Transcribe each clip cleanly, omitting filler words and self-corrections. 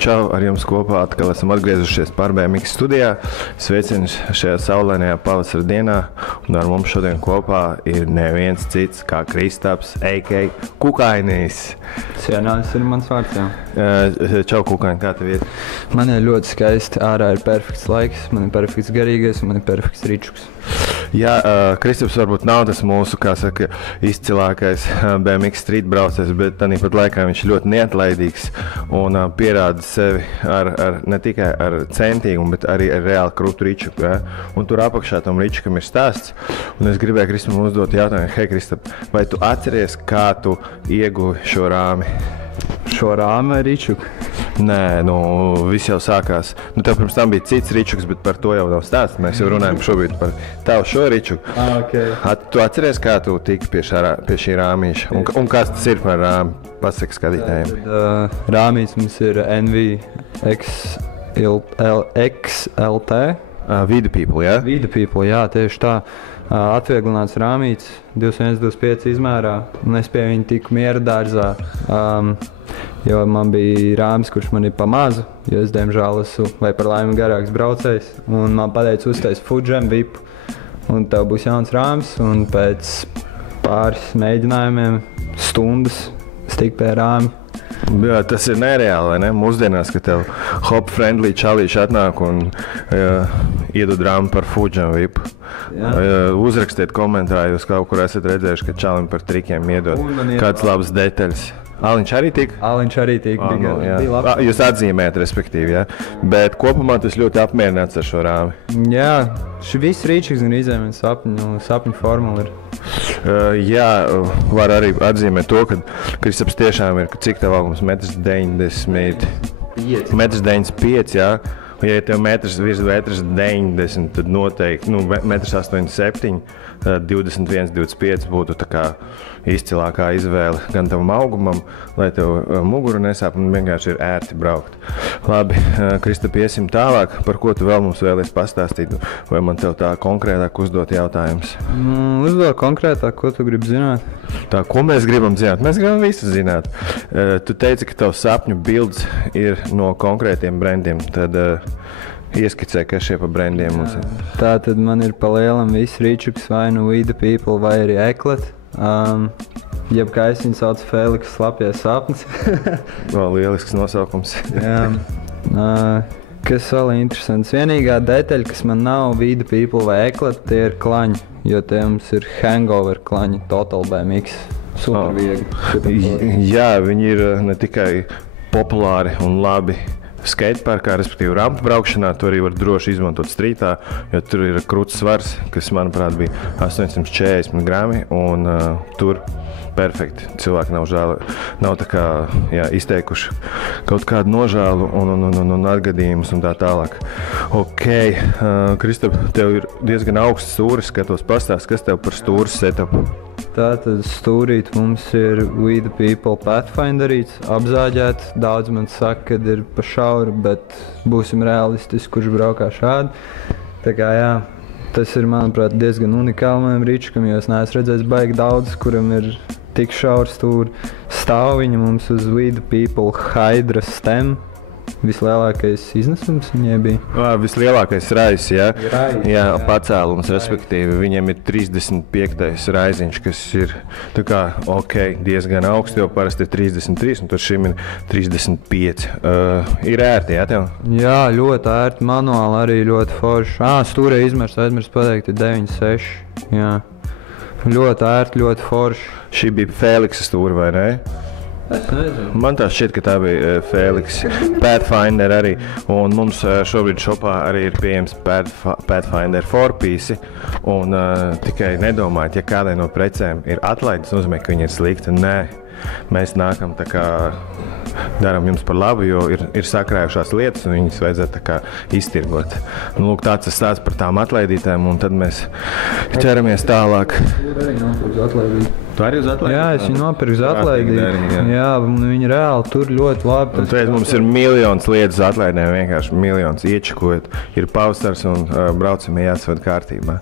čau, ar jums kopā atkal esam atgriezušies BMX studijā. Sveiciens šajā saulainajā pavasara dienā, un ar mums šodien kopā ir neviens cits kā Kristaps, a.k.a. Kukainis. Cienājums ir mans vārds, jā. Čau, Kukaini, kā tev iet? Man ir ļoti skaisti, ārā ir perfekts laiks, man ir perfekts garīgais un man ir perfekts ričuks. Jā, Kristaps varbūt nav tas mūsu, kā saka, izcilākais BMX street braucējs, bet tāpat laikā viņš ļoti neatlaidīgs un pierāda sevi ne tikai ar centīgumu, bet arī ar reāli krūtu ričuku. Ja? Un tur apakšā tam ričukam ir stāsts. Un es gribēju Kristapam uzdot jautājumu, hei Kristap, vai tu atceries, kā tu ieguvi šo rāmi? Šo rāmi vai ričuku? Nē, viss jau sākās. Tev pirms tam bija cits ričuks, bet par to jau nav stāsts. Mēs jau runājam šobrīd par tavu šo ričuku. Okay. Tu atceries, kā tu tiki pie šī rāmīša? Un kas tas ir par rāmi? Pasaki skatītājiem. Rāmīts mums ir NV XLT. Vida People, jā? Vida People, jā, tieši tā. Atvieglināts rāmīts, 21-25 izmērā, un es pie viņa tiku miera dārzā, jo man bija rāmis, kurš man ir pa mazu, jo es, diemžēl, esmu vai par laimi garāks braucējs, un man pateica uztais Fudžem vipu, un tev būs jauns rāmis, un pēc pāris mēģinājumiem stundas es tiku pie rāmi. Jā, tas ir nereāli, vai ne? Mūsdienās, ka tev hop-friendly čalīši atnāk un iedod rāmu par Fudžem vipu. Uzrakstiet komentārā, jūs kaut kur esat redzējuši, ka čalim par trikiem iedod kādas labas detaļas. Aliņš arī tika? Aliņš arī tika. Jūs atzīmējat, respektīvi, jā. Bet kopumā tas ļoti apmierināts ar šo rāmi. Jā, viss rīčiks un izēmēn sapņu formula ir. Jā, var arī atzīmēt to, ka Kristaps tiešām ir, cik tev augums, 1,95 m, jā. Ja tev virs 1,90 m, tad noteikti 1,87 m, 21-25 būtu tā kā izcilākā izvēle gan tavam augumam, lai tev muguru nesāp un vienkārši ir ērti braukt. Labi, Kristap, iesim tālāk, par ko tu vēl mums vēlies pastāstīt, vai man tev tā konkrētāk uzdot jautājums? Uzdot konkrētāk, ko tu gribi zināt? Tā, ko mēs gribam zināt? Mēs gribam visu zināt. Tu teici, ka tavs sapņu bildes ir no konkrētiem brendiem, tad ieskicē, kas šie pa brendiem mums ir. Tā tad man ir pa lielam viss ričuks, vai Vida People, vai arī Eklet. Jeb kā es viņu saucu Feliks Slapjais sapnis. Lielisks nosaukums. Jā. Kas vēl interesants? Vienīgā detaļa, kas man nav Vida People vai Eklet, tie ir klaņi, jo tie mums ir hangover klaņi, Total BMX. Super viegli. Jā, viņi ir ne tikai populāri un labi skateparkā, respektīvi rampu braukšanā, to arī var droši izmantot strītā, jo tur ir krūts svars, kas, manuprāt, bija 840 grami, un tur perfekti. Cilvēki nav tā kā, izteikuši kaut kādu nožēlu un atgadījumus un tā tālāk. Ok, Kristap, tev ir diezgan augsts stūris, skatos pastāst, kas tev par stūris setupu? Tātad stūrīt mums ir Vida People Pathfinderīts, apzāģēts. Daudz man saka, ka ir pa šauri, bet būsim realistiski, kurš braukā šādi. Tā kā jā, tas ir, manuprāt, diezgan unikāli manam ričukam, jo es neesmu redzējis baigi daudz, kuram ir tik šauri stūri. Stāviņa mums uz Vida People Hydra Stem. Vislielākais iznesums viņai bija? Vislielākais raizs, jā. Jā, pacēlums, respektīvi. Viņiem ir 35. raiziņš, kas ir tā kā, diezgan augsts, jo parasti ir 33, un tur šim ir 35. Ir ērti, jā, tev? Jā, ļoti ērti, manuāli arī ļoti forši. Stūrē aizmirst pateikt, ir 9,6. Jā. Ļoti ērti, ļoti forši. Šī bija Feliksa stūra, vai ne? Man tā šķiet, ka tā bija Feliks Pathfinder arī, un mums šobrīd šopā arī ir pieejams Pathfinder 4-piece, un tikai nedomājiet, ja kādai no precēm ir atlaides, nozīmē, ka viņi ir slikti. Nē, mēs nākam tā kā darām jums par labu, jo ir sakrājušās lietas, un viņas vajadzētu tā kā iztirgot. Lūk, tāds ir stāsts par tām atlaidītēm, un tad mēs ķeramies tālāk. Tu arī uz atlaidību? Jā, es viņu nopirku uz atlaidību. Jā, viņi reāli tur ļoti labi. Un tad mums ir miljons lietas uz atlaidēm, vienkārši miljons iečakojot. Ir paustars un braucamie jāsaved kārtībā.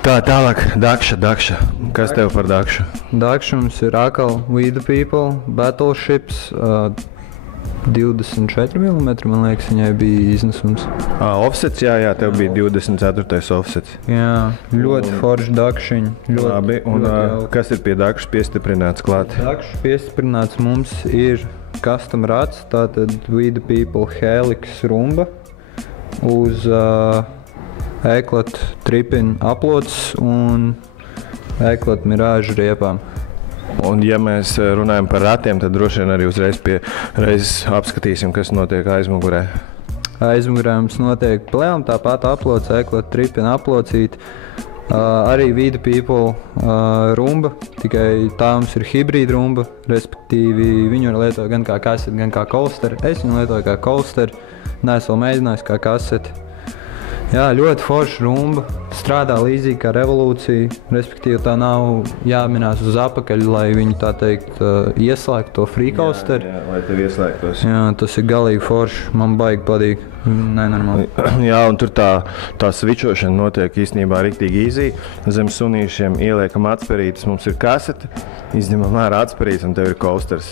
Tālāk, Dakša. Kas tev par Dakšu? Dakša mums ir atkal Vida People, Battleships, 24 mm, man liekas, viņai bija iznesums. Offsets, jā, tev bija 24. offsets. Jā, ļoti forši dakšiņi. Labi, un kas ir pie dakšas piestiprināts klāt? Dakšas piestiprināts mums ir custom rats, tātad We The People Helix rumba uz Eklat tripin aplots un Eklat mirāžu riepām. Un, ja mēs runājam par ratiem, tad droši vien arī uzreiz apskatīsim, kas notiek aizmugurē. Aizmugurē mums notiek plēm, tāpat aplots, Eklat tripina aplocīt. Arī We The People rumba, tikai tā mums ir hibrīda rumba, respektīvi viņu var lietot gan kā kaseti, gan kā kolsteri. Es viņu lietoju kā kolsteri, neesmu vēl mēģinājis kā kaseti. Jā, ļoti forša rumba, strādā līdzīgi kā revolūcija, respektīvi tā nav jāminās uz apakaļ, lai viņi tā teikt ieslēgtu to free-coasteri. Jā, lai tev ieslēgtos. Jā, tas ir galīgi forši, man baigi patīk. Nenormāli. Jā, un tur tā svičošana notiek īstenībā riktīgi easy. Zem sunīšiem ieliekam atspērītes, mums ir kasete, izņemam ārā atspērītes un tev ir coasters.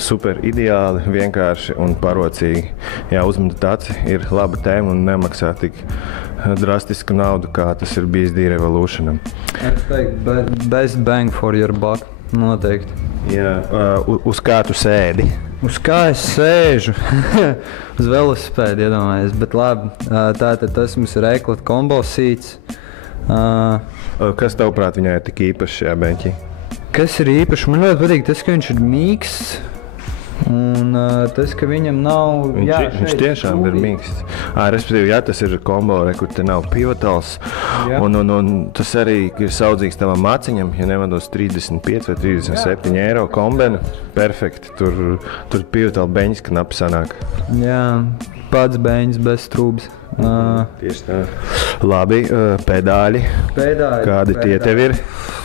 Super ideāli, vienkārši un parocīgi. Jā, uzmetat aci, ir laba tēma un nemaksā tik drastisku naudu, kā tas ir bijis D-Revolutionam. Es teiktu, best bang for your buck, noteikti. Jā, uz kā tu sēdi? Uz kā es sēžu? Uz velosipēdu iedomājies, bet labi, tātad tas mums ir Eklat combo seats. Kas tavuprāt viņai ir tik īpašs šajā beņķī? Kas ir īpaši? Man ļoti patīk tas, ka viņš ir mīksts. Un tas, ka viņam nav... Viņš tiešām ir mīksts. Respektīvi, jā, tas ir kombo, kur te nav pivotāls. Un tas arī ir saudzīgs tavam maciņam, ja nevados 35 vai 37 eiro kombena. Perfekti, tur pivotāla beņas knapi sanāk. Jā, pats beņas bez trūbas. Tieši tā. Labi, pedāļi. Kādi tie tev ir?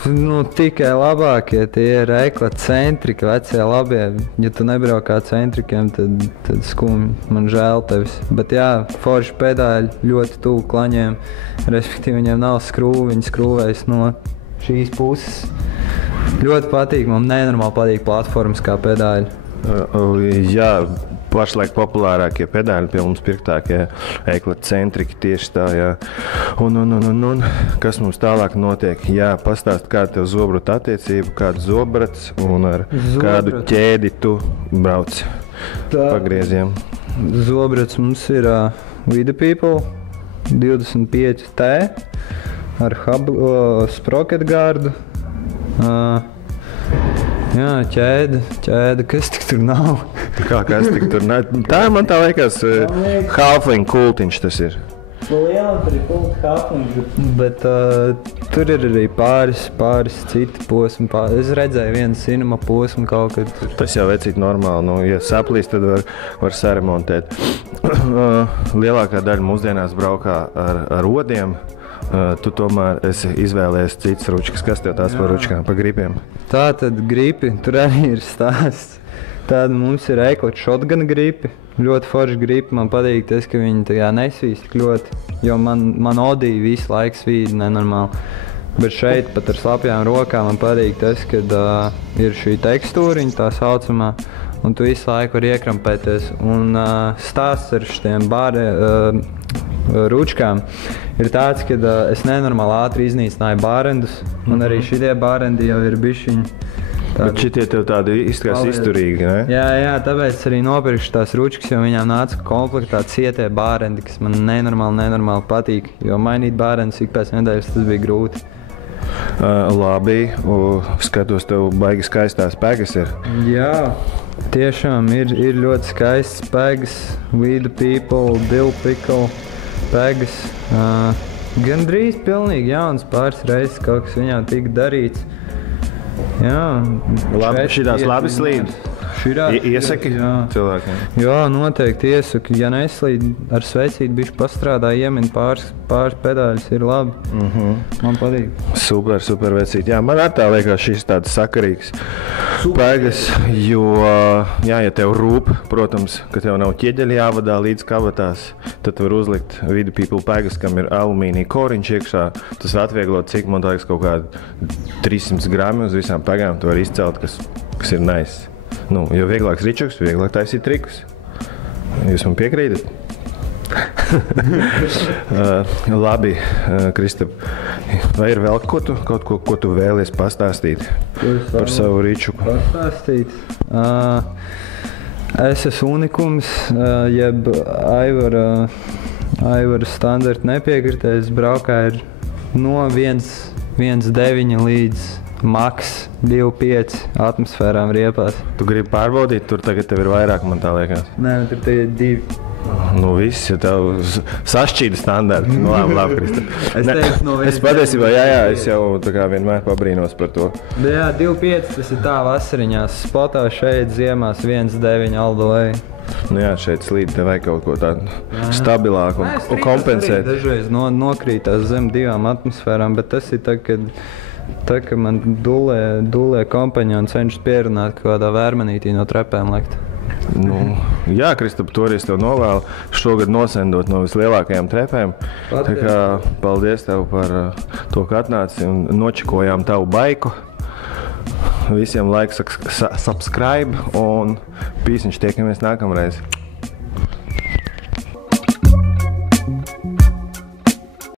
Nu, tikai labākie, tie ir Eklat centrika, vecie labie. Ja tu nebraukā centrikiem, tad skumji, man žēl tevis. Bet jā, forši pedāļi, ļoti tuvu klaņiem, respektīvi viņiem nav skrūvi, viņi skrūvējas no šīs puses. Ļoti patīk, man nenormāli patīk platformas kā pedāļi. Jā, pašlaik populārākie pedāļi pie mums pirktākie Eklat centriki tieši tā, jā. Un kas mums tālāk notiek? Jā, pastāst, kāda tev zobrata attiecība, kādu zobrats un ar kādu ķēdi tu brauc pagrieziem? Zobrats mums ir We The People 25T ar sprocket guardu. Jā, ķēde, kas tik tur nav? Kas tik tur nav? Tā man tā liekas, halfling kultiņš tas ir. Jā, tur ir kulti halfling, bet tur ir arī pāris citi posmi. Es redzēju vienu cinema posmu kaut kad. Tas jau vecīt normāli, ja saplīs, tad var saremontēt. Lielākā daļa mūsdienās braukā ar odiem. Tu tomēr esi izvēlējies citas ručkas. Kas tev tās par ručkām, par gripiem? Tātad gripi, tur arī ir stāsts. Tāda mums ir Eklat shotgun gripi. Ļoti forši gripi, man patīk tas, ka viņi tajā nesvīst tik ļoti. Jo man Audi visu laiku svīd nenormāli. Bet šeit pat ar slapjām rokām man patīk tas, kad ir šī tekstūriņa tā saucamā. Un tu visu laiku var iekrampēties. Un stāsts ar šitiem ručkām ir tāds, ka es nenormāli ātri iznīcināju bārendus, un arī šitie bārendi jau ir bišķiņi. Bet šitie tev tādi izskatās izturīgi, ne? Jā, tāpēc arī nopirkšu tās ručkas, jo viņām nāca komplektā cietie bārendi, kas man nenormāli patīk, jo mainīt bārendus ik pēc nedēļas tas bija grūti. Labi, skatos, tev baigi skaistās pegas ir. Jā, tiešām ir ļoti skaists pegas, We The People, Dill Pickle. Pegas. Gandrīz pilnīgi jauns, pāris reizes kaut kas viņām tika darīts. Jā. Šitās labi slīd. Iesaki cilvēkiem? Jā, noteikti iesaku. Ja neslīd ar svecīti, bišķi pastrādā, iemin pāris pedāļus, ir labi. Man patīk. Super vecīti. Jā, man arī tā liekas šis tāds sakarīgs pegas, jo, jā, ja tev rūp, protams, ka tev nav ķieģeļi jāvadā līdz kabatās, tad var uzlikt We The People pegas, kam ir alumīnija koriņš iekšā. Tas atvieglot, cik man liekas kaut kādi 300 grami uz visām pegām, tu var izcelt, kas ir nice. Jo vieglāks ričuks, vieglāk taisīt trikus. Jūs man piekrītat? Labi, Kristap, vai ir vēl kaut ko tu vēlies pastāstīt par savu Ričuku? Pastāstīt? Es esmu unikums, jeb Aivara standarta nepiekritējis. Braukāju no 1,9 līdz maks 2,5 atmosfērām riepās. Tu gribi pārbaudīt, tur tagad tev ir vairāk, man tā liekas. Nē, tur tie ir 2. Nu viss, ja tev sašķīda standarti. Nu, labi, Kristap. Es patiesībā, es jau tā kā vienmēr pabrīnos par to. Jā, 2,5 tas ir tā vasariņās. Spotā šeit ziemās 1,9 all the way. Nu jā, šeit slīd, tev vajag kaut ko tādu stabilāku un kompensēt. Dažreiz nokrītās zem 2 atmosfērām, bet tas ir tā, kad man dulē kompaņoni cenšas pierunāt kaut kādā vērmenītī no trepēm lekt. Nu, jā, Kristap, to arī es tev novēlu šogad nosendot no vislielākajām trepēm. Tā kā paldies tev par to, ka atnāci un nočikojām tavu baiku. Visiem laiks subscribe un pīsiņš tiekamies nākamreiz.